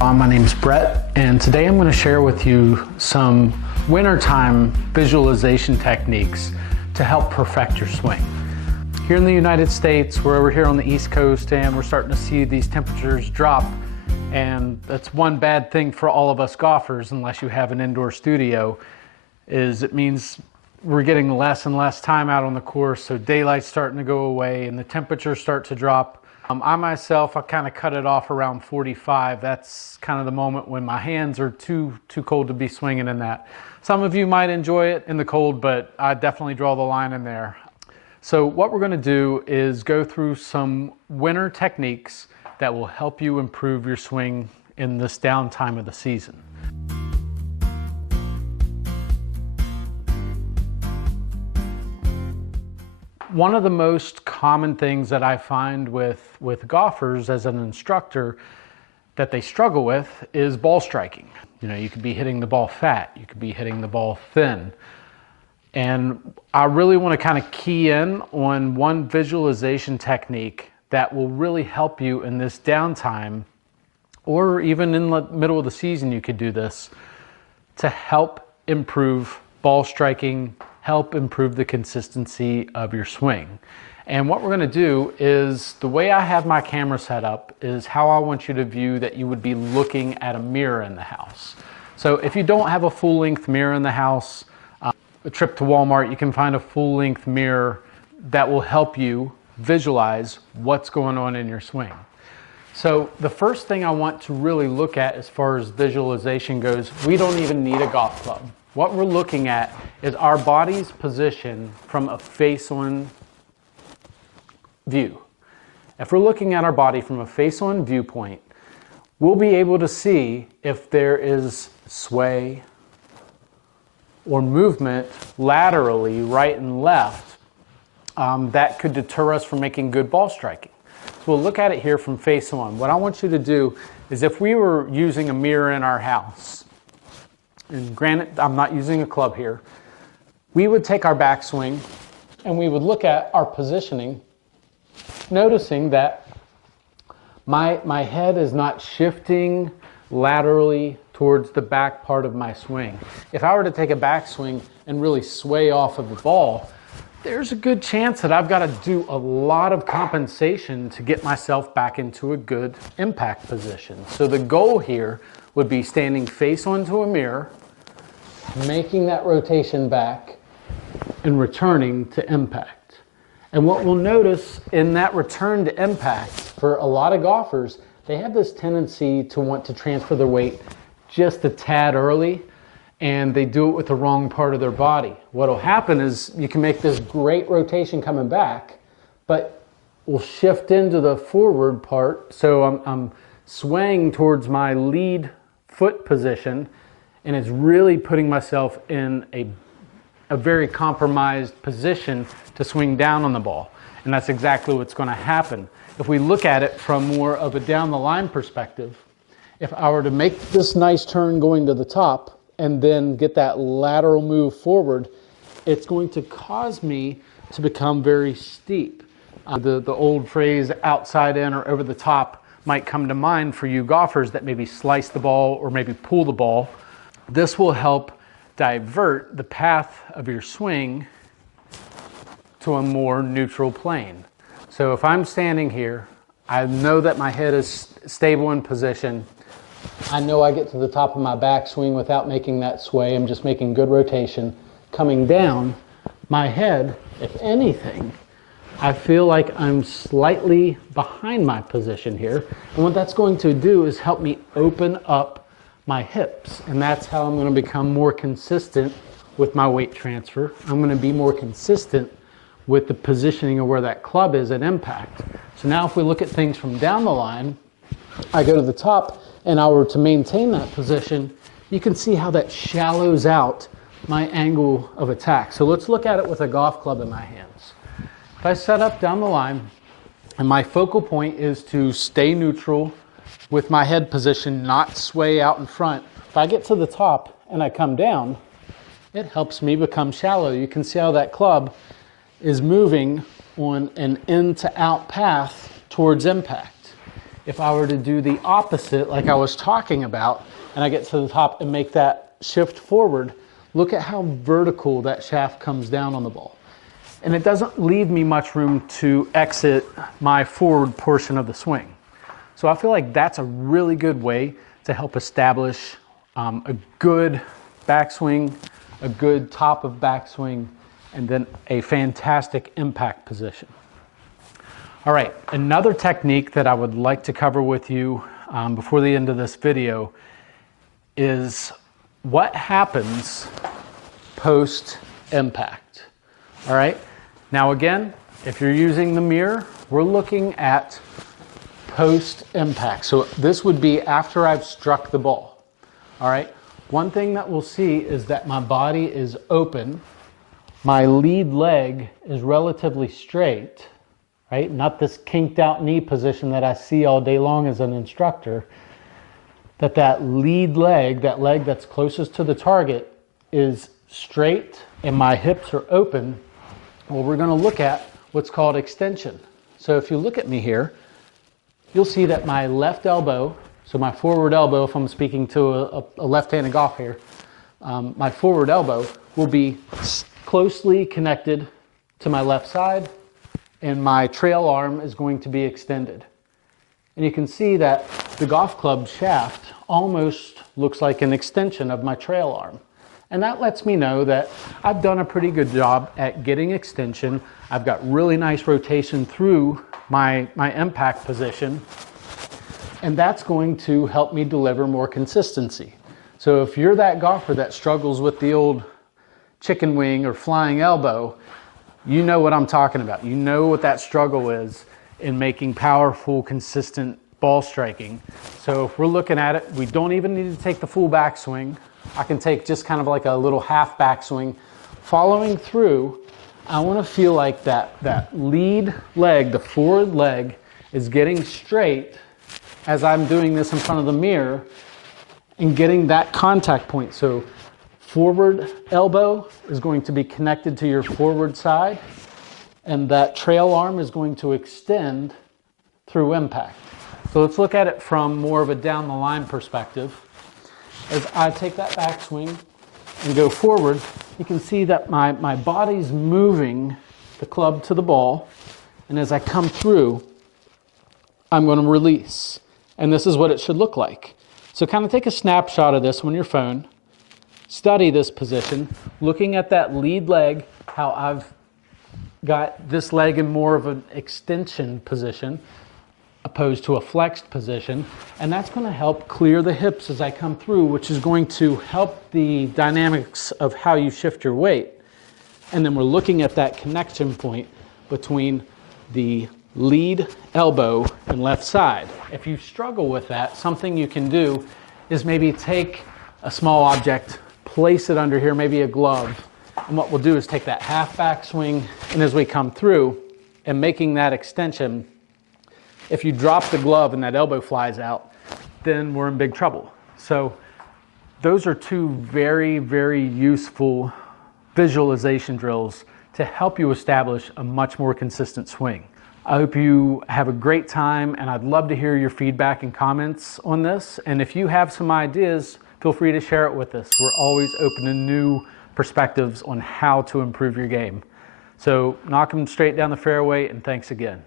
My name's Brett, and today I'm going to share with you some wintertime visualization techniques to help perfect your swing. Here in the United States, we're over here on the East Coast, and we're starting to see these temperatures drop, and that's one bad thing for all of us golfers, unless you have an indoor studio, is it means we're getting less and less time out on the course, so daylight's starting to go away and the temperatures start to drop. I myself, I kind of cut it off around 45. That's kind of the moment when my hands are too cold to be swinging in that. Some of you might enjoy it in the cold, but I definitely draw the line in there. So what we're going to do is go through some winter techniques that will help you improve your swing in this downtime of the season. One of the most common things that I find with golfers as an instructor that they struggle with is ball striking. You know, you could be hitting the ball fat, you could be hitting the ball thin. And I really want to kind of key in on one visualization technique that will really help you in this downtime, or even in the middle of the season you could do this, to help improve ball striking, help improve the consistency of your swing. And what we're going to do is, the way I have my camera set up is how I want you to view that you would be looking at a mirror in the house. So if you don't have a full-length mirror in the house, a trip to Walmart, you can find a full-length mirror that will help you visualize what's going on in your swing. So the first thing I want to really look at as far as visualization goes, we don't even need a golf club. What we're looking at is our body's position from a face-on view. If we're looking at our body from a face-on viewpoint, we'll be able to see if there is sway or movement laterally, right and left, that could deter us from making good ball striking. So we'll look at it here from face-on. What I want you to do is, if we were using a mirror in our house, and granted, I'm not using a club here, we would take our backswing and we would look at our positioning, noticing that my head is not shifting laterally towards the back part of my swing. If I were to take a backswing and really sway off of the ball, there's a good chance that I've got to do a lot of compensation to get myself back into a good impact position. So the goal here would be standing face onto a mirror, making that rotation back, and returning to impact. And what we'll notice in that return to impact, for a lot of golfers, they have this tendency to want to transfer their weight just a tad early, and they do it with the wrong part of their body. What'll happen is you can make this great rotation coming back, but we'll shift into the forward part. So I'm swaying towards my lead foot position, and it's really putting myself in a very compromised position to swing down on the ball. And that's exactly what's going to happen. If we look at it from more of a down the line perspective, if I were to make this nice turn going to the top and then get that lateral move forward, it's going to cause me to become very steep. The old phrase outside in or over the top might come to mind for you golfers that maybe slice the ball or maybe pull the ball. This will help divert the path of your swing to a more neutral plane. So if I'm standing here, I know that my head is stable in position. I know I get to the top of my backswing without making that sway. I'm just making good rotation. Coming down, my head, if anything, I feel like I'm slightly behind my position here. And what that's going to do is help me open up my hips. And that's how I'm going to become more consistent with my weight transfer. I'm going to be more consistent with the positioning of where that club is at impact. So now if we look at things from down the line, I go to the top and I were to maintain that position, you can see how that shallows out my angle of attack. So let's look at it with a golf club in my hands. If I set up down the line and my focal point is to stay neutral with my head position, not sway out in front, if I get to the top and I come down, it helps me become shallow. You can see how that club is moving on an in to out path towards impact. if I were to do the opposite, like I was talking about, and I get to the top and make that shift forward, look at how vertical that shaft comes down on the ball. And it doesn't leave me much room to exit my forward portion of the swing. So I feel like that's a really good way to help establish a good backswing, a good top of backswing, and then a fantastic impact position. All right, another technique that I would like to cover with you before the end of this video is what happens post impact. All right, now again, if you're using the mirror, we're looking at post impact. So this would be after I've struck the ball. All right, one thing that we'll see is that my body is open, my lead leg is relatively straight, right? Not this kinked out knee position that I see all day long as an instructor. That lead leg, that leg that's closest to the target, is straight and my hips are open. Well, we're going to look at what's called extension. So if you look at me here, you'll see that my left elbow, so my forward elbow, if I'm speaking to a left-handed golf here, my forward elbow will be closely connected to my left side, and my trail arm is going to be extended. And you can see that the golf club shaft almost looks like an extension of my trail arm. And that lets me know that I've done a pretty good job at getting extension. I've got really nice rotation through my impact position. And that's going to help me deliver more consistency. So if you're that golfer that struggles with the old chicken wing or flying elbow, you know what I'm talking about. You know what that struggle is in making powerful, consistent ball striking. So if we're looking at it, we don't even need to take the full backswing. I can take just kind of like a little half backswing. Following through, I want to feel like that lead leg, the forward leg, is getting straight as I'm doing this in front of the mirror and getting that contact point. So forward elbow is going to be connected to your forward side, and that trail arm is going to extend through impact. So let's look at it from more of a down the line perspective. As I take that backswing and go forward, you can see that my body's moving the club to the ball, and as I come through, I'm going to release. And this is what it should look like. So kind of take a snapshot of this on your phone, study this position, looking at that lead leg, how I've got this leg in more of an extension position opposed to a flexed position, and that's going to help clear the hips as I come through, which is going to help the dynamics of how you shift your weight. And then we're looking at that connection point between the lead elbow and left side. If you struggle with that, something you can do is maybe take a small object, place it under here, maybe a glove, and what we'll do is take that half backswing, and as we come through and making that extension, if you drop the glove and that elbow flies out, then we're in big trouble. So those are two very, very useful visualization drills to help you establish a much more consistent swing. I hope you have a great time, and I'd love to hear your feedback and comments on this. And if you have some ideas, feel free to share it with us. We're always open to new perspectives on how to improve your game. So knock them straight down the fairway, and thanks again.